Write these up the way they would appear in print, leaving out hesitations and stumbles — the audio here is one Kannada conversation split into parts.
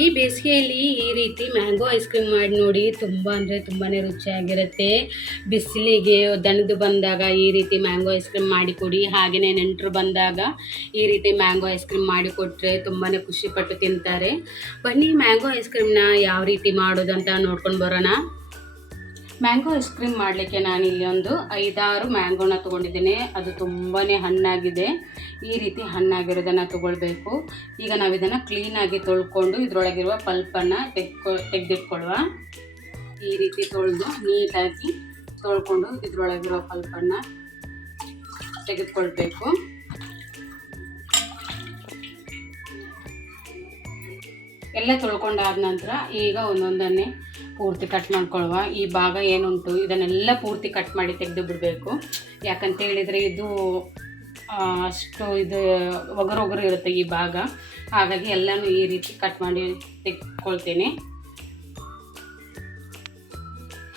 ಈ ಬೇಸಿಗೆಯಲ್ಲಿ ಈ ರೀತಿ ಮ್ಯಾಂಗೋ ಐಸ್ ಕ್ರೀಮ್ ಮಾಡಿ ನೋಡಿ. ತುಂಬ ಅಂದರೆ ತುಂಬಾ ರುಚಿಯಾಗಿರುತ್ತೆ. ಬಿಸಿಲಿಗೆ ದಣಿದು ಬಂದಾಗ ಈ ರೀತಿ ಮ್ಯಾಂಗೋ ಐಸ್ ಕ್ರೀಮ್ ಮಾಡಿಕೊಡಿ. ಹಾಗೆಯೇ ನೆಂಟರು ಬಂದಾಗ ಈ ರೀತಿ ಮ್ಯಾಂಗೋ ಐಸ್ ಕ್ರೀಮ್ ಮಾಡಿಕೊಟ್ರೆ ತುಂಬಾ ಖುಷಿಪಟ್ಟು ತಿಂತಾರೆ. ಬನ್ನಿ ಮ್ಯಾಂಗೋ ಐಸ್ ಕ್ರೀಮ್ನ ಯಾವ ರೀತಿ ಮಾಡೋದಂತ ನೋಡ್ಕೊಂಡು ಬರೋಣ. ಮ್ಯಾಂಗೋ ಐಸ್ ಕ್ರೀಮ್ ಮಾಡಲಿಕ್ಕೆ ನಾನಿಲ್ಲಿ ಒಂದು 5-6 ಮ್ಯಾಂಗೋನ ತೊಗೊಂಡಿದ್ದೇನೆ. ಅದು ತುಂಬಾ ಹಣ್ಣಾಗಿದೆ. ಈ ರೀತಿ ಹಣ್ಣಾಗಿರೋದನ್ನು ತೊಗೊಳ್ಬೇಕು. ಈಗ ನಾವು ಇದನ್ನು ಕ್ಲೀನಾಗಿ ತೊಳ್ಕೊಂಡು ಇದರೊಳಗಿರುವ ಪಲ್ಪನ್ನು ತೆಗೆದಿಟ್ಕೊಳ್ಳುವ. ಈ ರೀತಿ ತೊಳೆದು ನೀಟಾಗಿ ತೊಳ್ಕೊಂಡು ಇದರೊಳಗಿರೋ ಪಲ್ಪನ್ನು ತೆಗೆದುಕೊಳ್ಬೇಕು. ಎಲ್ಲ ತೊಳ್ಕೊಂಡಾದ ನಂತರ ಈಗ ಒಂದೊಂದನ್ನೇ ಪೂರ್ತಿ ಕಟ್ ಮಾಡ್ಕೊಳ್ಳುವ. ಈ ಭಾಗ ಏನುಂಟು ಇದನ್ನೆಲ್ಲ ಪೂರ್ತಿ ಕಟ್ ಮಾಡಿ ತೆಗೆದು ಬಿಡಬೇಕು. ಯಾಕಂತ ಹೇಳಿದರೆ ಇದು ಅಷ್ಟು ಇದು ಒಗರೊಗರು ಇರುತ್ತೆ ಈ ಭಾಗ. ಹಾಗಾಗಿ ಎಲ್ಲನೂ ಈ ರೀತಿ ಕಟ್ ಮಾಡಿ ತೆಗೆದುಕೊಳ್ತೇನೆ.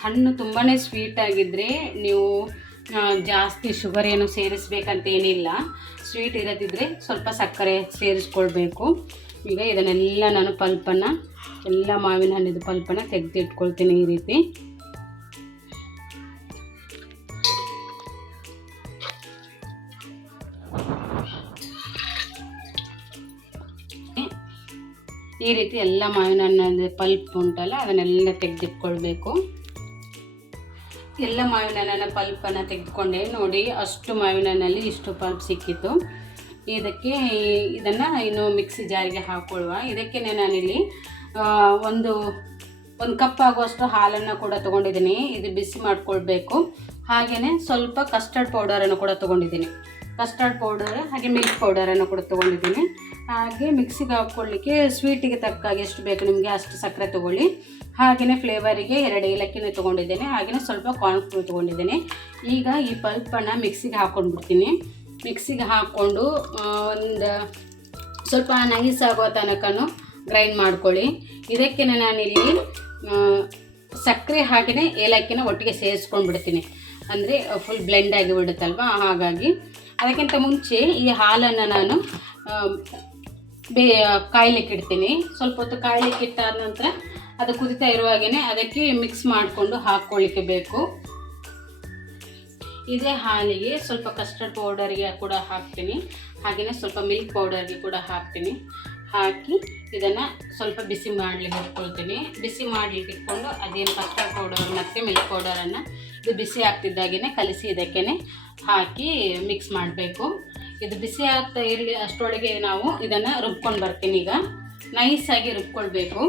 ಹಣ್ಣು ತುಂಬಾ ಸ್ವೀಟಾಗಿದ್ದರೆ ನೀವು ಜಾಸ್ತಿ ಶುಗರ್ ಏನು ಸೇರಿಸ್ಬೇಕಂತ ಏನಿಲ್ಲ. ಸ್ವೀಟ್ ಇರೋದಿದ್ದರೆ ಸ್ವಲ್ಪ ಸಕ್ಕರೆ ಸೇರಿಸ್ಕೊಳ್ಬೇಕು. ಈಗ ಇದನ್ನೆಲ್ಲ ನಾನು ಪಲ್ಪನ್ನು ಎಲ್ಲ ಮಾವಿನ ಹಣ್ಣಿದ ಪಲ್ಪನ್ನು ತೆಗೆದಿಟ್ಕೊಳ್ತೀನಿ ಈ ರೀತಿ. ಈ ರೀತಿ ಎಲ್ಲ ಮಾವಿನ ಹಣ್ಣಿನ ಪಲ್ಪ್ ಉಂಟಲ್ಲ ಅದನ್ನೆಲ್ಲ ತೆಗೆದಿಟ್ಕೊಳ್ಬೇಕು. ಎಲ್ಲ ಮಾವಿನ ಹಣ್ಣಿನ ಪಲ್ಪನ್ನು ತೆಗೆದುಕೊಂಡೆ. ನೋಡಿ, ಅಷ್ಟು ಮಾವಿನ ಹಣ್ಣಲ್ಲಿ ಇಷ್ಟು ಪಲ್ಪ್ ಸಿಕ್ಕಿತ್ತು. ಇದನ್ನು ಇನ್ನು ಮಿಕ್ಸಿ ಜಾರಿಗೆ ಹಾಕ್ಕೊಳ್ಳುವ. ಇದಕ್ಕೆ ನಾನಿಲ್ಲಿ ಒಂದು ಕಪ್ ಆಗುವಷ್ಟು ಹಾಲನ್ನು ಕೂಡ ತೊಗೊಂಡಿದ್ದೀನಿ. ಇದು ಬಿಸಿ ಮಾಡ್ಕೊಳ್ಬೇಕು. ಹಾಗೆಯೇ ಸ್ವಲ್ಪ ಕಸ್ಟರ್ಡ್ ಪೌಡರನ್ನು ಕೂಡ ತೊಗೊಂಡಿದ್ದೀನಿ. ಕಸ್ಟರ್ಡ್ ಪೌಡರ್ ಹಾಗೆ ಮಿಲ್ಕ್ ಪೌಡರನ್ನು ಕೂಡ ತೊಗೊಂಡಿದ್ದೀನಿ. ಹಾಗೆ ಮಿಕ್ಸಿಗೆ ಹಾಕ್ಕೊಳ್ಳಿಕ್ಕೆ ಸ್ವೀಟಿಗೆ ತಕ್ಕಾಗಿ ಎಷ್ಟು ಬೇಕು ನಿಮಗೆ ಅಷ್ಟು ಸಕ್ಕರೆ ತೊಗೊಳ್ಳಿ. ಹಾಗೆಯೇ ಫ್ಲೇವರಿಗೆ 2 ಏಲಕ್ಕಿನ ತೊಗೊಂಡಿದ್ದೇನೆ. ಹಾಗೆಯೇ ಸ್ವಲ್ಪ ಕಾರ್ನ್ಫ್ಲೋರ್ ತೊಗೊಂಡಿದ್ದೇನೆ. ಈಗ ಈ ಪಲ್ಪನ್ನು ಮಿಕ್ಸಿಗೆ ಹಾಕ್ಕೊಂಡ್ಬಿಡ್ತೀನಿ. ಮಿಕ್ಸಿಗೆ ಹಾಕ್ಕೊಂಡು ಒಂದು ಸ್ವಲ್ಪ ನೈಸ್ ಆಗೋ ತನಕನೂ ಗ್ರೈಂಡ್ ಮಾಡ್ಕೊಳ್ಳಿ. ಇದಕ್ಕೆ ನಾನಿಲ್ಲಿ ಸಕ್ಕರೆ ಹಾಗೆಯೇ ಏಲಕ್ಕಿನ ಒಟ್ಟಿಗೆ ಸೇರಿಸ್ಕೊಂಡು ಬಿಡ್ತೀನಿ. ಅಂದರೆ ಫುಲ್ ಬ್ಲೆಂಡ್ ಆಗಿ ಬಿಡುತ್ತಲ್ವ. ಹಾಗಾಗಿ ಅದಕ್ಕಿಂತ ಮುಂಚೆ ಈ ಹಾಲನ್ನು ನಾನು ಕಾಯ್ಲಿಕ್ಕೆ ಇಡ್ತೀನಿ. ಸ್ವಲ್ಪ ಹೊತ್ತು ಕಾಯ್ಲಿಕ್ಕೆ ಇಟ್ಟಾದ ನಂತರ ಅದು ಕುದಿತಾ ಇರುವಾಗೇ ಅದಕ್ಕೆ ಮಿಕ್ಸ್ ಮಾಡಿಕೊಂಡು ಹಾಕ್ಕೊಳ್ಳಿಕ್ಕೆ ಬೇಕು. ಇದೇ ಹಾಲಿಗೆ ಸ್ವಲ್ಪ ಕಸ್ಟರ್ಡ್ ಪೌಡರ್ಗೆ ಕೂಡ ಹಾಕ್ತೀನಿ. ಹಾಗೆಯೇ ಸ್ವಲ್ಪ ಮಿಲ್ಕ್ ಪೌಡರ್ಗೆ ಕೂಡ ಹಾಕ್ತೀನಿ. ಹಾಕಿ ಇದನ್ನು ಸ್ವಲ್ಪ ಬಿಸಿ ಮಾಡಲಿಕ್ಕೆ ಇಟ್ಕೊಳ್ತೀನಿ. ಬಿಸಿ ಮಾಡಲಿಕ್ಕೆ ಇಟ್ಕೊಂಡು ಅದೇನು ಕಸ್ಟರ್ಡ್ ಪೌಡರ್ ಮತ್ತು ಮಿಲ್ಕ್ ಪೌಡರನ್ನು ಇದು ಬಿಸಿ ಆಗ್ತಿದ್ದಾಗೇ ಕಲಿಸಿ ಇದಕ್ಕೆ ಹಾಕಿ ಮಿಕ್ಸ್ ಮಾಡಬೇಕು. ಇದು ಬಿಸಿ ಆಗ್ತಾ ಇರಲಿ ಅಷ್ಟರೊಳಗೆ ನಾವು ಇದನ್ನು ರುಬ್ಕೊಂಡು ಬರ್ತೀನಿ. ಈಗ ನೈಸಾಗಿ ರುಬ್ಕೊಳ್ಬೇಕು.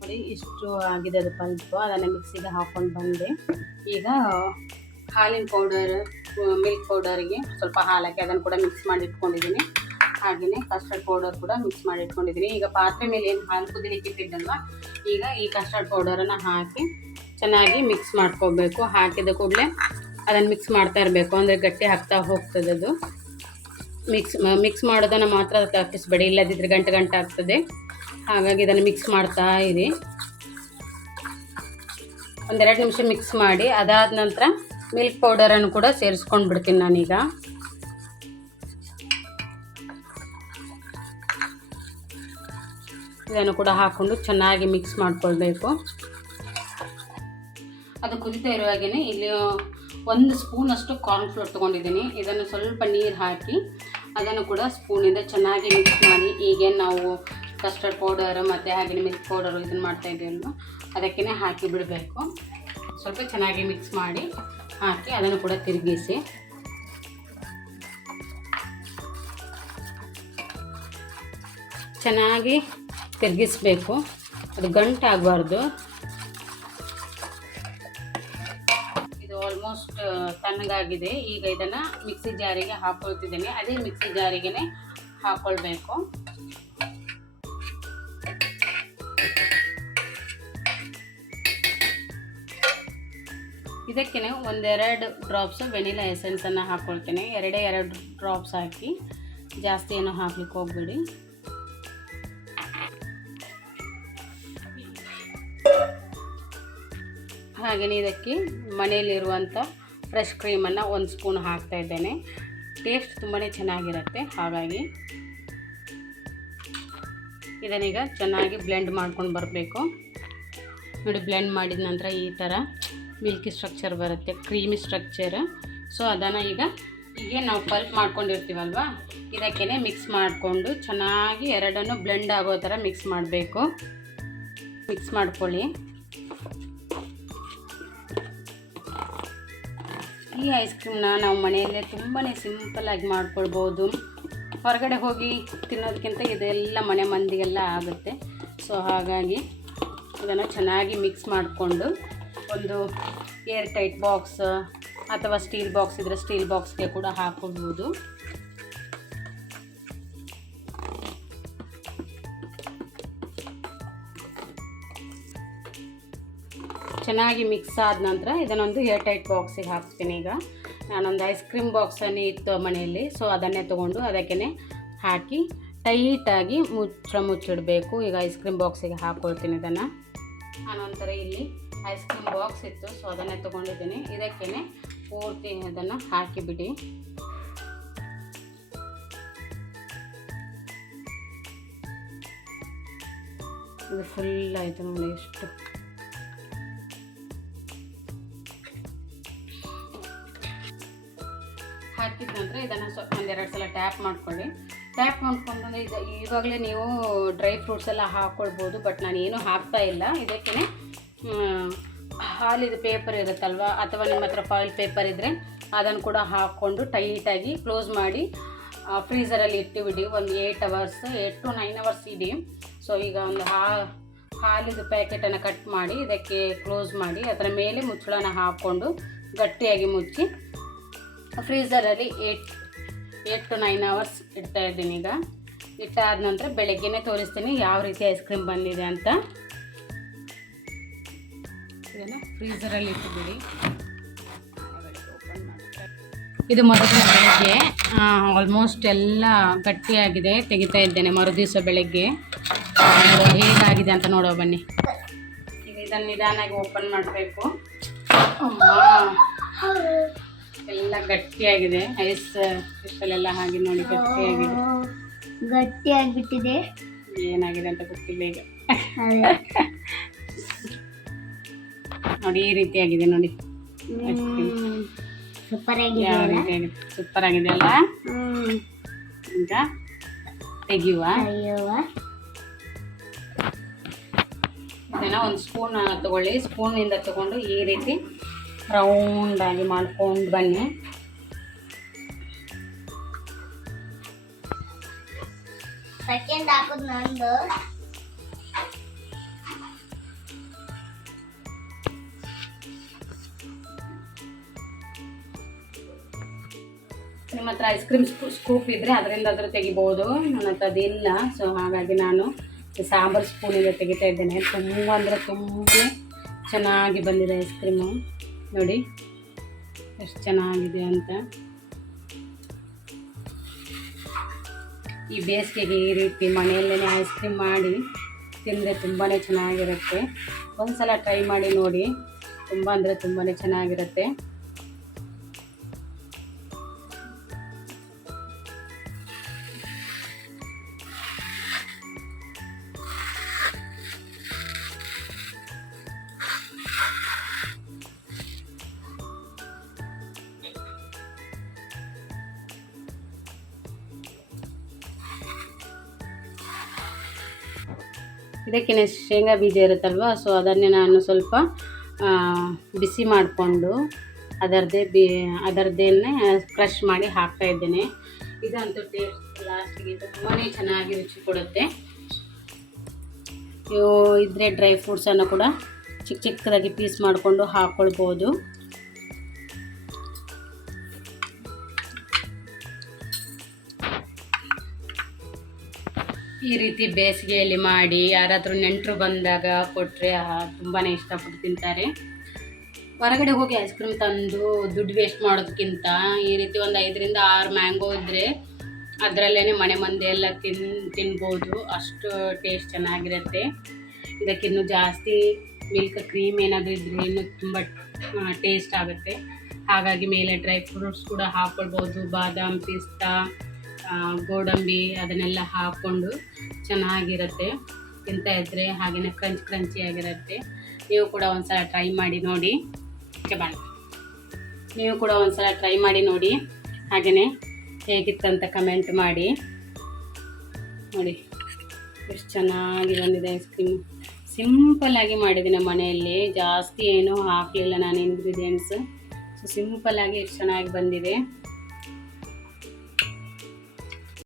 ನೋಡಿ, ಇಷ್ಟು ಆಗಿದೆ ಅದು ಪಲ್ಪು. ಅದನ್ನು ಮಿಕ್ಸಿಗೆ ಹಾಕ್ಕೊಂಡು ಬಂದೆ. ಈಗ ಹಾಲಿನ ಪೌಡರ್ ಮಿಲ್ಕ್ ಪೌಡರಿಗೆ ಸ್ವಲ್ಪ ಹಾಲಕ್ಕೆ ಅದನ್ನು ಕೂಡ ಮಿಕ್ಸ್ ಮಾಡಿ ಇಟ್ಕೊಂಡಿದ್ದೀನಿ. ಹಾಗೆಯೇ ಕಸ್ಟರ್ಡ್ ಪೌಡರ್ ಕೂಡ ಮಿಕ್ಸ್ ಮಾಡಿ ಇಟ್ಕೊಂಡಿದ್ದೀನಿ. ಈಗ ಪಾತ್ರೆ ಮೇಲೆ ಏನು ಹಾಲು ಕುದಿಲಿಕ್ಕೆ ಇಟ್ಟಿದ್ದಲ್ವ, ಈಗ ಈ ಕಸ್ಟರ್ಡ್ ಪೌಡರನ್ನು ಹಾಕಿ ಚೆನ್ನಾಗಿ ಮಿಕ್ಸ್ ಮಾಡ್ಕೋಬೇಕು. ಹಾಕಿದ ಕೂಡಲೇ ಅದನ್ನು ಮಿಕ್ಸ್ ಮಾಡ್ತಾ ಇರಬೇಕು. ಅಂದರೆ ಗಟ್ಟಿ ಆಗ್ತಾ ಹೋಗ್ತದೆ ಅದು. ಮಿಕ್ಸ್ ಮಾಡೋದನ್ನು ಮಾತ್ರ ತಪ್ಪಿಸಬೇಡಿ, ಇಲ್ಲದಿದ್ದರೆ ಗಂಟೆ ಆಗ್ತದೆ. ಹಾಗಾಗಿ ಇದನ್ನು ಮಿಕ್ಸ್ ಮಾಡ್ತಾ ಇರಿ. 1-2 ನಿಮಿಷ ಮಿಕ್ಸ್ ಮಾಡಿ ಅದಾದ ನಂತರ ಮಿಲ್ಕ್ ಪೌಡರನ್ನು ಕೂಡ ಸೇರಿಸ್ಕೊಂಡು ಬಿಡ್ತೀನಿ ನಾನೀಗ. ಇದನ್ನು ಕೂಡ ಹಾಕ್ಕೊಂಡು ಚೆನ್ನಾಗಿ ಮಿಕ್ಸ್ ಮಾಡ್ಕೊಳ್ಬೇಕು. ಅದು ಕುದಿತಾ ಇರುವಾಗೇ ಇಲ್ಲಿ 1 ಸ್ಪೂನಷ್ಟು ಕಾರ್ನ್ಫ್ಲೋರ್ ತೊಗೊಂಡಿದ್ದೀನಿ. ಇದನ್ನು ಸ್ವಲ್ಪ ನೀರು ಹಾಕಿ ಅದನ್ನು ಕೂಡ ಸ್ಪೂನಿಂದ ಚೆನ್ನಾಗಿ ಮಿಕ್ಸ್ ಮಾಡಿ, ಈಗೇನು ನಾವು ಕಸ್ಟರ್ಡ್ ಪೌಡರ್ ಮತ್ತು ಹಾಗೆ ಮಿಲ್ಕ್ ಪೌಡರು ಇದನ್ನು ಮಾಡ್ತಾ ಇದ್ದೀವಲ್ವ ಅದಕ್ಕೇ ಹಾಕಿ ಬಿಡಬೇಕು. ಸ್ವಲ್ಪ ಚೆನ್ನಾಗಿ ಮಿಕ್ಸ್ ಮಾಡಿ ಹಾಕಿ ಅದನ್ನು ಕೂಡ ತಿರುಗಿಸಿ. ಚೆನ್ನಾಗಿ ತಿರುಗಿಸ್ಬೇಕು, ಅದು ಗಂಟಾಗಬಾರ್ದು. ಇದು ಆಲ್ಮೋಸ್ಟ್ ತಣ್ಣಗಾಗಿದೆ. ಈಗ ಇದನ್ನು ಮಿಕ್ಸಿ ಜಾರಿಗೆ ಹಾಕ್ಕೊಳ್ತಿದ್ದೇನೆ. ಅದೇ ಮಿಕ್ಸಿ ಜಾರಿಗೆ ಹಾಕ್ಕೊಳ್ಬೇಕು. ಇದಕ್ಕೆ 1-2 ಡ್ರಾಪ್ಸ್ ವೆನಿಲಾ ಎಸೆನ್ಸನ್ನು ಹಾಕ್ಕೊಳ್ತೇನೆ. 2 ಡ್ರಾಪ್ಸ್ ಹಾಕಿ, ಜಾಸ್ತಿ ಏನೂ ಹಾಕ್ಲಿಕ್ಕೆ ಹೋಗಬೇಡಿ. ಹಾಗೆಯೇ ಇದಕ್ಕೆ ಮನೆಯಲ್ಲಿರುವಂಥ ಫ್ರೆಶ್ ಕ್ರೀಮನ್ನು 1 ಸ್ಪೂನ್ ಹಾಕ್ತಾ ಇದ್ದೇನೆ. ಟೇಸ್ಟ್ ತುಂಬಾ ಚೆನ್ನಾಗಿರುತ್ತೆ. ಹಾಗಾಗಿ ಇದನ್ನೀಗ ಚೆನ್ನಾಗಿ ಬ್ಲೆಂಡ್ ಮಾಡ್ಕೊಂಡು ಬರಬೇಕು. ನೋಡಿ, ಬ್ಲೆಂಡ್ ಮಾಡಿದ ನಂತರ ಈ ಥರ ಮಿಲ್ಕಿ ಸ್ಟ್ರಕ್ಚರ್ ಬರುತ್ತೆ, ಕ್ರೀಮಿ ಸ್ಟ್ರಕ್ಚರ್. ಸೊ ಅದನ್ನು ಈಗ ನಾವು ಪಲ್ಪ್ ಮಾಡ್ಕೊಂಡಿರ್ತೀವಲ್ವ, ಇದಕ್ಕೇ ಮಿಕ್ಸ್ ಮಾಡಿಕೊಂಡು ಚೆನ್ನಾಗಿ ಎರಡನ್ನು ಬ್ಲೆಂಡ್ ಆಗೋ ಥರ ಮಿಕ್ಸ್ ಮಾಡಬೇಕು. ಮಿಕ್ಸ್ ಮಾಡ್ಕೊಳ್ಳಿ. ಈ ಐಸ್ ಕ್ರೀಮ್ನ ನಾವು ಮನೆಯಲ್ಲೇ ತುಂಬಾ ಸಿಂಪಲ್ಲಾಗಿ ಮಾಡ್ಕೊಳ್ಬೋದು. ಹೊರಗಡೆ ಹೋಗಿ ತಿನ್ನೋದಕ್ಕಿಂತ ಇದೆಲ್ಲ ಮನೆ ಮಂದಿಗೆಲ್ಲ ಆಗುತ್ತೆ. ಸೊ ಹಾಗಾಗಿ ಇದನ್ನು ಚೆನ್ನಾಗಿ ಮಿಕ್ಸ್ ಮಾಡಿಕೊಂಡು ಒಂದು ಏರ್ ಟೈಟ್ ಬಾಕ್ಸ್ ಅಥವಾ ಸ್ಟೀಲ್ ಬಾಕ್ಸ್ ಇದ್ದರೆ ಸ್ಟೀಲ್ ಬಾಕ್ಸ್ಗೆ ಕೂಡ ಹಾಕ್ಕೊಳ್ಬೋದು. ಚೆನ್ನಾಗಿ ಮಿಕ್ಸ್ ಆದ ನಂತರ ಇದನ್ನೊಂದು ಏರ್ ಟೈಟ್ ಬಾಕ್ಸಿಗೆ ಹಾಕ್ತೀನಿ. ಈಗ ನಾನೊಂದು ಐಸ್ ಕ್ರೀಮ್ ಬಾಕ್ಸನ್ನೇ ಇತ್ತು ಮನೆಯಲ್ಲಿ, ಸೊ ಅದನ್ನೇ ತೊಗೊಂಡು ಅದಕ್ಕೇ ಹಾಕಿ ಟೈಟಾಗಿ ಮುಚ್ಚಿಡಬೇಕು. ಈಗ ಐಸ್ ಕ್ರೀಮ್ ಬಾಕ್ಸಿಗೆ ಹಾಕ್ಕೊಳ್ತೀನಿ ಇದನ್ನು. ನಾನೊಂಥರ ಇಲ್ಲಿ ಐಸ್ ಕ್ರೀಮ್ ಬಾಕ್ಸ್ ಇತ್ತು, ಸೊ ಅದನ್ನೇ ತೊಗೊಂಡಿದ್ದೀನಿ. ಇದಕ್ಕೇ ಪೂರ್ತಿ ಅದನ್ನು ಹಾಕಿಬಿಡಿ. ಇದು ಫುಲ್ ಆಯಿತು ನೋಡಿ ಎಷ್ಟು. ಹಾಕಿದ ನಂತರ ಇದನ್ನು ಒಂದೆರಡು ಸಲ ಟ್ಯಾಪ್ ಮಾಡ್ಕೊಳ್ಳಿ. ಟ್ಯಾಪ್ ಮಾಡ್ಕೊಂಡು ಇವಾಗಲೇ ನೀವು ಡ್ರೈ ಫ್ರೂಟ್ಸ್ ಎಲ್ಲ ಹಾಕ್ಕೊಳ್ಬೋದು, ಬಟ್ ನಾನು ಏನೂ ಹಾಕ್ತಾ ಇಲ್ಲ. ಇದಕ್ಕೇ ಹಾಲಿದು ಪೇಪರ್ ಇರುತ್ತಲ್ವ, ಅಥವಾ ನಿಮ್ಮ ಹತ್ರ ಫಾಯಿಲ್ ಪೇಪರ್ ಇದ್ದರೆ ಅದನ್ನು ಕೂಡ ಹಾಕ್ಕೊಂಡು ಟೈಟಾಗಿ ಕ್ಲೋಸ್ ಮಾಡಿ ಫ್ರೀಝರಲ್ಲಿ ಇಟ್ಟುಬಿಡಿ. ಒಂದು 8 to 9 hours ಇಡಿ. ಸೊ ಈಗ ಒಂದು ಹಾಲಿದು ಪ್ಯಾಕೆಟನ್ನು ಕಟ್ ಮಾಡಿ ಇದಕ್ಕೆ ಕ್ಲೋಸ್ ಮಾಡಿ ಅದರ ಮೇಲೆ ಮುಚ್ಚಳನ ಹಾಕ್ಕೊಂಡು ಗಟ್ಟಿಯಾಗಿ ಮುಚ್ಚಿ ಫ್ರೀಝರಲ್ಲಿ 8 to 9 hours ಇಡ್ತಾ ಇದ್ದೀನಿ. ಈಗ ಇಟ್ಟಾದ ನಂತರ ಬೆಳಗ್ಗೆನೇ ತೋರಿಸ್ತೀನಿ ಯಾವ ರೀತಿ ಐಸ್ ಕ್ರೀಮ್ ಬಂದಿದೆ ಅಂತ. ಇದನ್ನು ಫ್ರೀಝರಲ್ಲಿ ಇಟ್ಟುಬಿಡಿ. ಇದು ಮರುದಿನ ಬೆಳಗ್ಗೆ ಆಲ್ಮೋಸ್ಟ್ ಎಲ್ಲ ಗಟ್ಟಿಯಾಗಿದೆ, ತೆಗಿತಾ ಇದ್ದೇನೆ. ಮರುದಿವಸ ಬೆಳಗ್ಗೆ ಹೇಗಾಗಿದೆ ಅಂತ ನೋಡುವ ಬನ್ನಿ. ಈಗ ಇದನ್ನು ನಿಧಾನಾಗಿ ಓಪನ್ ಮಾಡಬೇಕು. ಎಲ್ಲ ಗಟ್ಟಿಯಾಗಿದೆ, ಐಸ್ ಕ್ರಿಸ್ಟಲೆಲ್ಲ ಹಾಗೆ ನೋಡಿ ಗಟ್ಟಿಯಾಗಿಬಿಟ್ಟಿದೆ. ಏನಾಗಿದೆ ಅಂತ ಗೊತ್ತಿಲ್ಲ ಈಗ. ನೋಡಿ ಈ ರೀತಿಯಾಗಿದೆ ನೋಡಿ. ಸೂಪರ್ ಆಗಿದೆ ಅಲ್ಲ? ಈಗ ತೆಗಿಯುವ. ಇದನ್ನು ಒಂದು ಸ್ಪೂನ್ ತಗೊಳ್ಳಿ. ಸ್ಪೂನಿಂದ ತಗೊಂಡು ಈ ರೀತಿ ರೌಂಡಾಗಿ ಮಾಡ್ಕೊಂಡು ಬನ್ನಿ. ಸೆಕೆಂಡ್ ಹಾಕೋದು ನಂದು. ನಿಮ್ಮ ಹತ್ರ ಐಸ್ ಕ್ರೀಮ್ ಸ್ಕೂಪ್ ಇದ್ದರೆ ಅದರಿಂದ ತೆಗಿಬೋದು. ನನ್ನ ಹತ್ರ ಅದಿಲ್ಲ, ಸೊ ಹಾಗಾಗಿ ನಾನು ಸಾಂಬಾರು ಸ್ಪೂನಿಂದ ತೆಗಿತಾ ಇದ್ದೇನೆ. ತುಂಬ ಅಂದರೆ ತುಂಬ ಚೆನ್ನಾಗಿ ಬಂದಿದೆ ಐಸ್ ಕ್ರೀಮು. ನೋಡಿ ಎಷ್ಟು ಚೆನ್ನಾಗಿದೆ ಅಂತ. ಈ ಬೇಸಿಗೆಗೆ ಈ ರೀತಿ ಮನೆಯಲ್ಲೇ ಐಸ್ ಕ್ರೀಮ್ ಮಾಡಿ ತಿಂದರೆ ತುಂಬಾ ಚೆನ್ನಾಗಿರುತ್ತೆ. ಒಂದು ಸಲ ಟ್ರೈ ಮಾಡಿ ನೋಡಿ, ತುಂಬ ಅಂದರೆ ತುಂಬಾ ಚೆನ್ನಾಗಿರುತ್ತೆ. ಇದಕ್ಕೆ ಶೇಂಗಾ ಬೀಜ ಇರುತ್ತಲ್ವ, ಸೊ ಅದನ್ನೇ ನಾನು ಸ್ವಲ್ಪ ಬಿಸಿ ಮಾಡಿಕೊಂಡು ಅದರದ್ದೇನೆ ಕ್ರಷ್ ಮಾಡಿ ಹಾಕ್ತಾ ಇದ್ದೇನೆ. ಇದಂತೂ ಟೇಸ್ಟ್ ಲಾಸ್ಟಿಗೆ ತುಂಬಾ ಚೆನ್ನಾಗಿ ರುಚಿ ಕೊಡುತ್ತೆ. ಇದ್ರೆ ಡ್ರೈ ಫ್ರೂಟ್ಸನ್ನು ಕೂಡ ಚಿಕ್ಕ ಚಿಕ್ಕದಾಗಿ ಪೀಸ್ ಮಾಡಿಕೊಂಡು ಹಾಕ್ಕೊಳ್ಬೋದು. ಈ ರೀತಿ ಬೇಸಿಗೆಯಲ್ಲಿ ಮಾಡಿ ಯಾರಾದರೂ ನೆಂಟರು ಬಂದಾಗ ಕೊಟ್ಟರೆ ತುಂಬಾ ಇಷ್ಟಪಟ್ಟು ತಿಂತಾರೆ. ಹೊರಗಡೆ ಹೋಗಿ ಐಸ್ ಕ್ರೀಮ್ ತಂದು ದುಡ್ಡು ವೇಸ್ಟ್ ಮಾಡೋದಕ್ಕಿಂತ ಈ ರೀತಿ ಒಂದು 5 to 6 ಮ್ಯಾಂಗೋ ಇದ್ದರೆ ಅದರಲ್ಲೇ ಮನೆ ಮಂದಿ ಎಲ್ಲ ತಿನ್ಬೋದು. ಅಷ್ಟು ಟೇಸ್ಟ್ ಚೆನ್ನಾಗಿರುತ್ತೆ. ಇದಕ್ಕಿನ್ನೂ ಜಾಸ್ತಿ ಮಿಲ್ಕ್ ಕ್ರೀಮ್ ಏನಾದರೂ ಇದ್ದರೆ ಇನ್ನೂ ತುಂಬ ಟೇಸ್ಟ್ ಆಗುತ್ತೆ. ಹಾಗಾಗಿ ಮೇಲೆ ಡ್ರೈ ಫ್ರೂಟ್ಸ್ ಕೂಡ ಹಾಕ್ಕೊಳ್ಬೋದು. ಬಾದಾಮ್, ಪಿಸ್ತಾ, ಗೋಡಂಬಿ ಅದನ್ನೆಲ್ಲ ಹಾಕ್ಕೊಂಡು ಚೆನ್ನಾಗಿರುತ್ತೆ ತಿಂತಾ ಇದ್ದರೆ. ಹಾಗೆಯೇ ಕ್ರಂಚಿಯಾಗಿರುತ್ತೆ. ನೀವು ಕೂಡ ಒಂದ್ಸಲ ಟ್ರೈ ಮಾಡಿ ನೋಡಿ. Okay bye. ನೀವು ಕೂಡ ಒಂದ್ಸಲ ಟ್ರೈ ಮಾಡಿ ನೋಡಿ. ಹಾಗೆಯೇ ಹೇಗಿತ್ತಂತ ಕಮೆಂಟ್ ಮಾಡಿ. ನೋಡಿ ಎಷ್ಟು ಚೆನ್ನಾಗಿ ಬಂದಿದೆ ಐಸ್ ಕ್ರೀಮ್. ಸಿಂಪಲ್ಲಾಗಿ ಮಾಡಿದ್ದೀನಿ ಮನೆಯಲ್ಲಿ, ಜಾಸ್ತಿ ಏನೂ ಹಾಕಲಿಲ್ಲ ನಾನು ಇಂಗ್ರೀಡಿಯೆಂಟ್ಸ್. ಸೊ ಸಿಂಪಲ್ಲಾಗಿ ಎಷ್ಟು ಚೆನ್ನಾಗಿ ಬಂದಿದೆ.